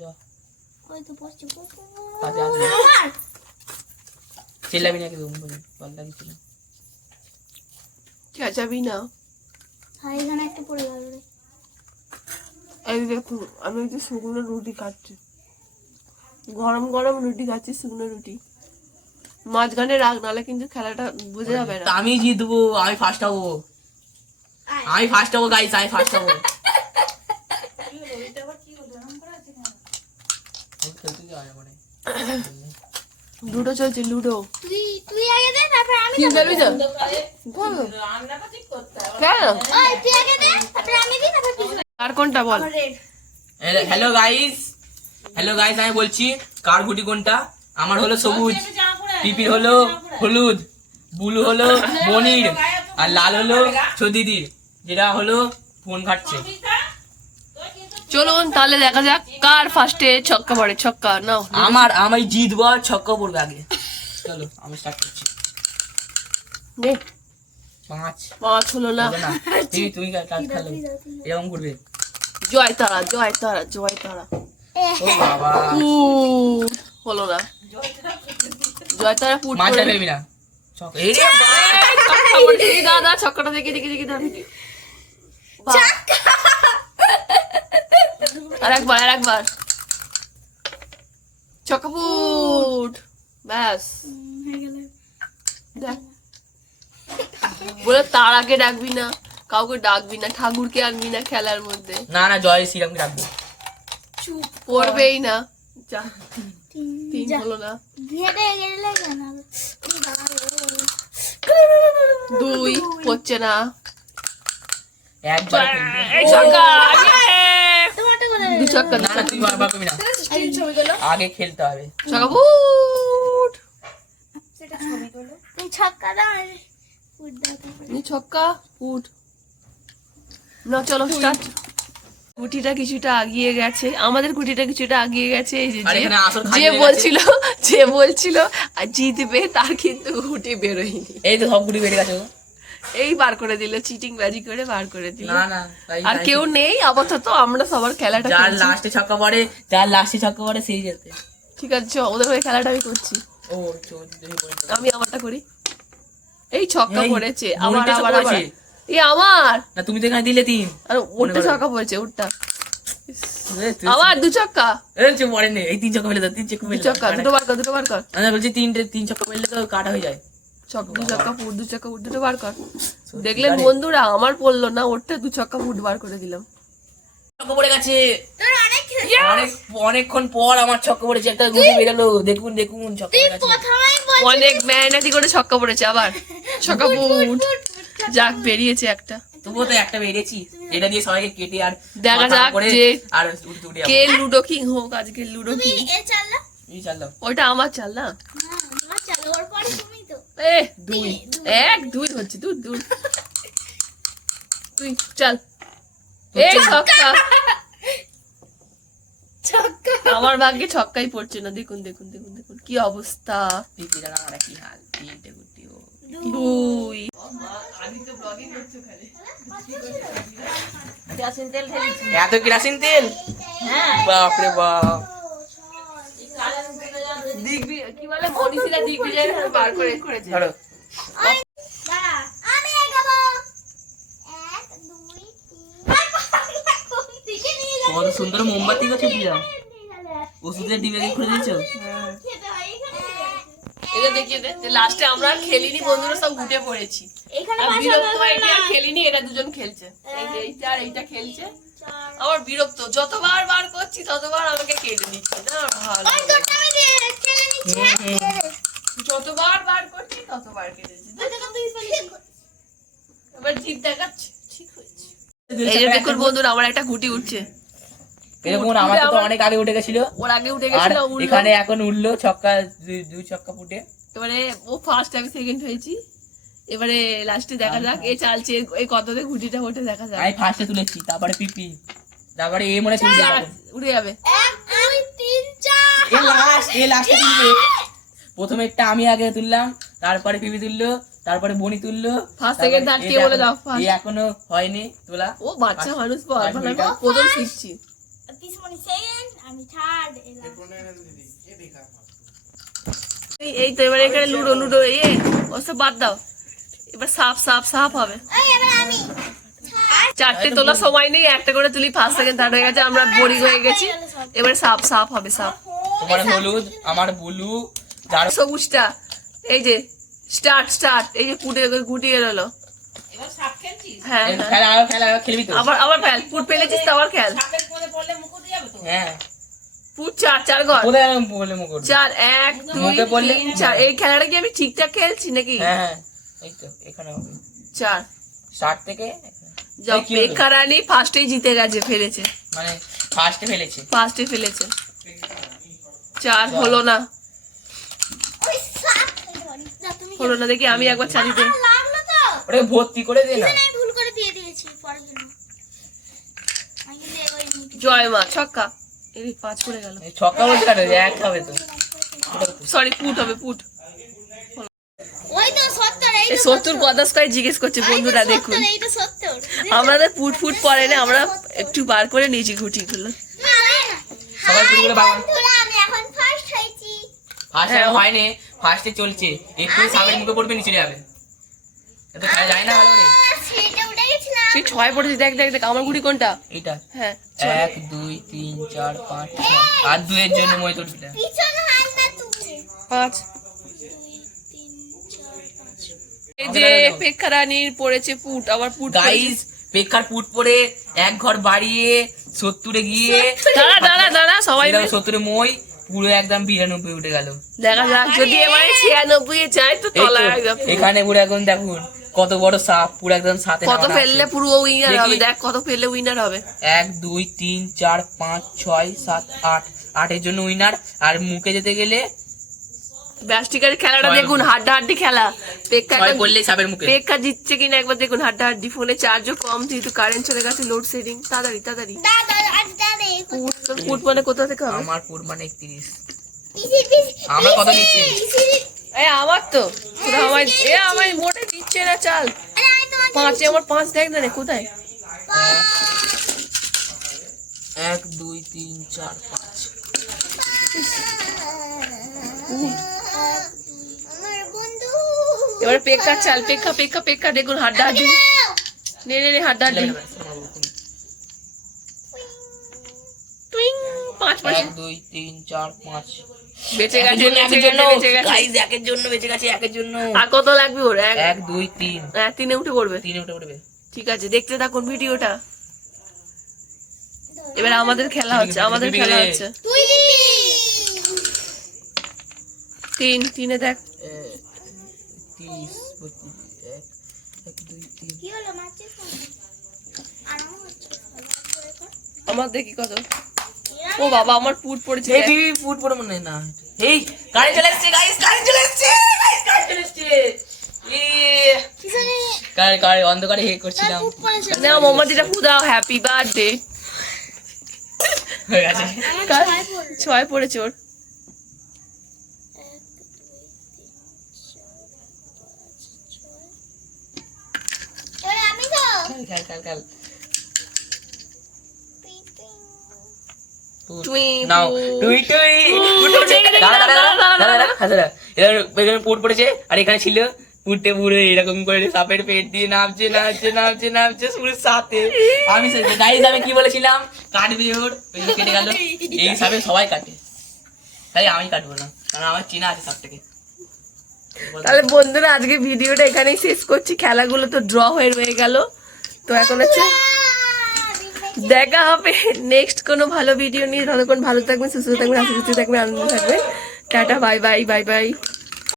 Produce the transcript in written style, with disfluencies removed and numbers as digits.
যা ওই তো পড়ছে কাজে আসবে চিল্লাবি নাকি তুমি বল লাগিছিল চেঁচাবি না। হ্যাঁ এখানে একটা পড়ে গেল রে। এই দেখুন আমি একটু শুকনো রুটি খাচ্ছি, গরম গরম রুটি খাচ্ছি, শুকনো রুটি। মাঝখানে রাখ, নাহলে কিন্তু খেলাটা বুঝে যাবে না। আমি জিতবো, আমি ফার্স্ট হবো, আমি ফার্স্ট হবো গাইস, আমি ফার্স্ট হবো। লুডো চলছে, লুডো। তুই আগে দে তারপর আমি কি বলবি তো? কেন? ওই তুই আগে দে তারপর আমি দিই তারপর তুই। আর কোনটা বল? হ্যালো গাইস, হ্যালো গাইস, আমি বলছি কার গুটি কোনটা। আমার হলো সবুজ, পিপির হলো হলুদ, ব্লু হলো মনির, আর লাল হলো ছদিদির, যেটা হলো ফোন ঘাটছে। চলুন তাহলে দেখা যাক কার ফার্স্টে ছক্কা পড়ে। ছক্কা নাও। আমি জিতবো আর ছক্কা পড়বে আগে। চলো আমি স্টার্ট করছি। নে, 5 পাঁচ হলো না। হলো না। তুই খেলো, এরকম করবে। জয় তারা, জয় তারা, জয় তারা। ও বাবা, হলো না। জয় তারা পুট মাছটা করে। ফেলবি না। ছক্কা, এই রে বাবা। এই, ছক্কা পড়েছে। এই দাদা ছক্কাটা দেখি দেখি দেখি দাঁড়ি। আর একবার, আর একবার। ছক্কা পুট। ব্যাস। হয়ে গেল। দেখ, বলে তার আগে ডাকবি না, কাউকে ডাকবি না, ঠাকুরকে আনবি না খেলার মধ্যে। না না, জয় শ্রীরামকে রাখবো। চুপ পড়বেই না। যা, তিন যা হলো না। হেডে গেলে কেন দুই হচ্ছে না। একবার এই ছক্কা, তোমারটা করে দু ছক্কা, না না, তুই বারবার করবি না, আগে খেলতে হবে। ছক্কা পুট। সেটা ছবি তোলো। তুই ছক্কা দাও আর ফুট দাও তারপরে। এই ছক্কা পুট। না চলো স্টার্ট। গুটিটা কিছুটা আগিয়ে গেছে, আমাদের গুটিটা কিছুটা আগিয়ে গেছে। এই যে আর এখানে আসর খালি যে হয়ে বলছিল, যে বলছিল আর জিতবে, তার কিন্তু গুটি বেরোয়নি। এই তো সব গুটি বেড়ে গেছে গো। এই বার করে দিল, চিটিং বাজি করে বার করে দিল। না না, আর কেউ নেই আপাতত, আমরা সবার খেলাটা যার খেলছি। লাস্টে ছক্কা পড়ে, যার লাস্টে ছক্কা পড়ে সেই যেতে। ঠিক আছে চ, ওদের হয়ে খেলাটা আমি করছি। ও চল দেখি পড়ে তো। আমি আমারটা করি। এই ছক্কা এই, পড়েছে, মনিরটা আবার ছক্কা আবার আবার। পড়েছে। এই আমার, না তুমি তো এখানে দিলে 3। আর ওটা ছক্কা পড়েছে, ওটা তুই আবার দু ছক্কা। এই যে পড়ে নেই, এই 3 ছক্কা ফেলে দাও, 3 ছক্কা দু ফেলে ছক্কা, দুটো বার কর, দুটো বার কর। আমি বলছি 3 ছক্কা ফেললে তো কাটা হয়ে যায়। দু ছক্কা ফুট, দু ছক্কা ফুট, দুটো বার কর। দেখলেন বন্ধুরা, আমার পড়লো না, ওরটা দু ছক্কা ফুট বার করে দিলাম। ছক্কা পড়ে গেছে। তোর অনেক অনেকক্ষণ পর আমার ছক্কা পড়েছে, একটা গুটি বেরোলো। দেখুন দেখুন ছক্কা পড়ে গেছে। প্রথমেই বল অনেক মেহনতি করে ছক্কা পড়েছে, আবার ছক্কা ফুট। যাক, বেরিয়েছে একটা। তবুও তো একটা বেরিয়েছি, এটা দিয়ে সবাইকে কেটে আর দেখা মাথা যাক করে যে আর উঠে উঠে কে লুডো কিং হোক আজকে। লুডো তুমি কিং এ চাললা। এই চাললাম। ওইটা আমার চাল না। না তোমার চালো, ওর পরে তুমি তো। এ দুই, এক দুই হচ্ছে, দূর দূর। তুই চল। এই ছক্কা, ছক্কা আমার ভাগ্যে ছক্কাই পড়ছে না। দেখুন দেখুন দেখুন দেখুন কি অবস্থা। পিপিরা না আমার কি হাল, 3টে গুটি ও। দুই। এত কেরাসিন তেল, বাপরে বাপ। কি বলে মনীষীরা দিগ্বিজয় বার করে করেছে। ধরো দাঁড়া আমি এগাবো 1 2 3 কোন দিকে নিয়ে যাচ্ছ? কত সুন্দর মোমবাতি গেছে পূজা। ওষুধের ডিবে খুলে দিয়েছো। খেতে হয় এখানে। এটা দেখিয়ে দে যে লাস্টে আমরা আর খেলিনি বন্ধুরা, সব উঠে পড়েছি। এখানে আর বাসা বিরক্ত এটা আর খেলিনি, এরা দুজন খেলছে। এই যে এইটা আর এইটা খেলছে। আমার বিরক্ত, যতবার বার করছি ততবার আমাকে কেটে দিচ্ছে না। ভালো, ওই দুটো আমি দিয়ে খেলে নিচ্ছি। যতবার বার করছি ততবার কেটে দিচ্ছে। ওটা তুই ফেলে এবার জিভ দেখাচ্ছে, ঠিক হয়েছে। এই যে দেখুন বন্ধুরা, আমার একটা গুটি উঠছে। এরকম আমার তো অনেক আগে উঠে গেছিল, ওর আগে উঠে আর গেছিল, উঠলো। এখানে এখন উঠলো ছক্কা, দুই ছক্কা ফুটে। এবারে ও ফার্স্ট, আমি সেকেন্ড হয়েছি। এবারে লাস্টে দেখা যাক এ চালছে, এই কততে ঘুটিটা ওঠে দেখা যাক। আমি ফার্স্টে তুলেছি, তারপরে পিপি, তারপরে এ মনে তুলবে। উড়ে যাবে। 1 2 3 4 এ লাস্টে তুলবে। প্রথমে একটা আমি আগে তুললাম, তারপরে পিপি তুললো, তারপরে বনি তুললো। ফার্স্ট সেকেন্ড থার্ড কে বলে দাও ফার্স্ট। এ এখনো হয়নি তোলা। ও বাচ্চা মানুষ, বল ফার্স্ট ভালো, মিনিটটা। প্রথম শিখছি। পিসমনি সেকেন্ড আমি থার্ড এলাম। এই তো এবার এখানে লুডো লুডো ওসব বাদ দাও, এবার সাপ সাপ সাপ হবে। এই এবার আমি চারটে তোলা সময় নেই, একটা করে তুলি, ফার্স্ট সেকেন্ড থার্ড হয়ে গেছে, আমরা বোরিং হয়ে গেছি। এবারে সাপ সাপ হবে, সাপ। তোমার হলুদ, আমার ব্লু, যার সবুজটা এই যে স্টার্ট স্টার্ট, এই যে গুটিয়ে রইলো। হ্যাঁ হ্যাঁ, খেলা খেলবি তো? আবার আবার ফেল, পুট ফেলেছিস তো আবার খেল। হ্যাঁ পুট চার চার ঘর, কোথায় আমি বলে মুখ করবো? 4 1 2 মুখে পড়লে 3 4। এই খেলাটা কি আমি ঠিকঠাক খেলছি নাকি? হ্যাঁ হ্যাঁ এই তো এখানে হবে 4। 60 থেকে যাও, কি হলো? পেকা রানী ফার্স্টেই জিতে গেছে, ফেলেছে, মানে ফার্স্টে ফেলেছে। ফার্স্টে ফেলেছে। 4 হলো না, ওই সাপ ধরি না তুমি। হলো না, দেখি আমি একবার চালি দে। লাগলো তো। ওরে ভর্তি করে দে না। আমি ভুল করে দিয়ে দিয়েছি পরের জন্য। আমি কিন্তু এগোই নি। জয় মা, ছক্কা। এই 5 করে গেল, এই ছক্কা বলতে পারে এক হবে তো। সরি পুট হবে, পুট। ওই তো 70 এই এই 70 কদাস করে জিজ্ঞেস করছে বন্ধুরা, দেখুন এই তো 70। আমাদের পুট ফুট পরে না, আমরা একটু বার করে নিয়েছি ঘুটিগুলো। সবাই পুরো বাবা বন্ধুরা আমি এখন ফার্স্ট হয়েছি। ফার্স্টে হয়নি, ফার্স্টে চলছে। একটু সামনের মুখে পড়বে, নিচে যাবে। এটা খেলা যায় না ভালো করে। সেটা উঠে গেছিলাম। তুই 6 পড়েছিস, দেখ দেখ দেখ আমার গুটি কোনটা। এইটা হ্যাঁ 1 2 3 4 5 6 আর 2 এর জন্য মই তোর পিটা। পিছন হাত না তুমি। 5। 2 3 4 5। এই যে পেকা রানীর পড়েছে পুট, আবার পুট গাইস পেকার পুট পরে এক ঘর বাড়িয়ে 70 এ গিয়ে দাঁড়া দাঁড়া দাঁড়া, সবাই মিলে 70 এ মই পুরো একদম 92 উঠে গেল। দেখা যাক, যদি এবারে 96 এ যায় তো এই তো, তলা একদম। এখানে পুরো এখন দেখুন কত বড় সাপ, পুরো একদম সাথে কত ফেললে পুরো উইনার দেখি। হবে, দেখ কত ফেললে উইনার হবে। 1 2 3 4 5 6 7 8 8 এর জন্য উইনার। আর মুখে যেতে গেলে ব্যাস্টিকার খেলাটা দেখুন, হাড্ডাহাড্ডি খেলা। পেক্কা ছয় করলেই সাপের মুখে। পেক্কা জিতছে কিনা একবার দেখুন, হাড্ডাহাড্ডি। ফোনে চার্জও কম, যেহেতু কারেন্ট চলে গেছে, লোড শেডিং। তাড়াতাড়ি তাড়াতাড়ি, দাদা আজ দাদা পুট তো পুট মানে কোথা থেকে হবে? আমার পুর মানে 31। পিসি আমার কত নিচ্ছে? এই আমার তো পুরো আমার, আমার মোটে দিচ্ছে না চাল। আরে আমি তোমাকে 5 এ আমার 5 দেখ না রে কোথায়। 1 2 3 4 5 আমার বন্ধু এবারে পেক্কা চাল, পেক্কা পেক্কা পেক্কা দেখুন, হাড্ডাহাড্ডি। নে নে নে, হাড্ডাহাড্ডি। টুইং 5 1 2 3 4 5 বেঁচে গেছে, বেঁচে গেছে, বেঁচে গেছে। গাইস একের জন্য বেঁচে গেছে, একের জন্য। আর কত লাগবে ওর? 1 2 3 3 এ উঠে পড়বে। 3 উঠে পড়বে। ঠিক আছে, দেখতে থাকুন ভিডিওটা। এবার আমাদের খেলা হচ্ছে, আমাদের খেলা হচ্ছে। তুই দিবি 3 এ দেখ। 30 1 2 3 কি হলো মারছিস আরাম হচ্ছে আমার দেখি কত। ও বাবা, আমার পুট পড়েছে। এই বিবি ফুট পড়ে মনে না। এই গাড়ি চলে এসেছে গাইস, গাড়ি চলে এসেছে গাইস, গাড়ি চলে এসেছে। পিছনে গাড়ি গাড়ি অন্ধকারে হে করছিলাম। ফুট পড়েছে না মোমবাতিটা ফুদাও, হ্যাপি বার্থডে। হয়ে গেছে। আমার 6 পড়েছে ওর। 1 2 3 4 5 6 এবার আমি তো কাল কাল কাল টুই নাও টুই টুই ফুট পড়েছে। দাঁড়া দাঁড়া দাঁড়া দাঁড়া দাঁড়া। এখানে পুট পড়েছে আর এখানে ছিল পুটে পুরো এরকম করে সাপের পেট দিয়ে নামছে নামছে নামছে নামছে পুরো সাথে। আমি গাইস আমি কি বলেছিলাম, কাটবে ওর, ওই জন্য কেটে গেল। এই সাপে সবাই কাটে, তাই আমি কাটবো না, কারণ আমার চেনা আছে সাপটাকে। তাহলে বন্ধুরা আজকে ভিডিওটা এখানেই শেষ করছি। খেলাগুলো তো ড্র হয়ে রয়ে গেল, তো এখন হচ্ছে দেখা হবে নেক্সট কোনো ভালো ভিডিও নিয়ে। ততক্ষণ ভালো থাকবেন, সুস্থ থাকবেন, হাসি খুশি থাকবেন, আনন্দ থাকবেন। Tata, bye bye, bye bye.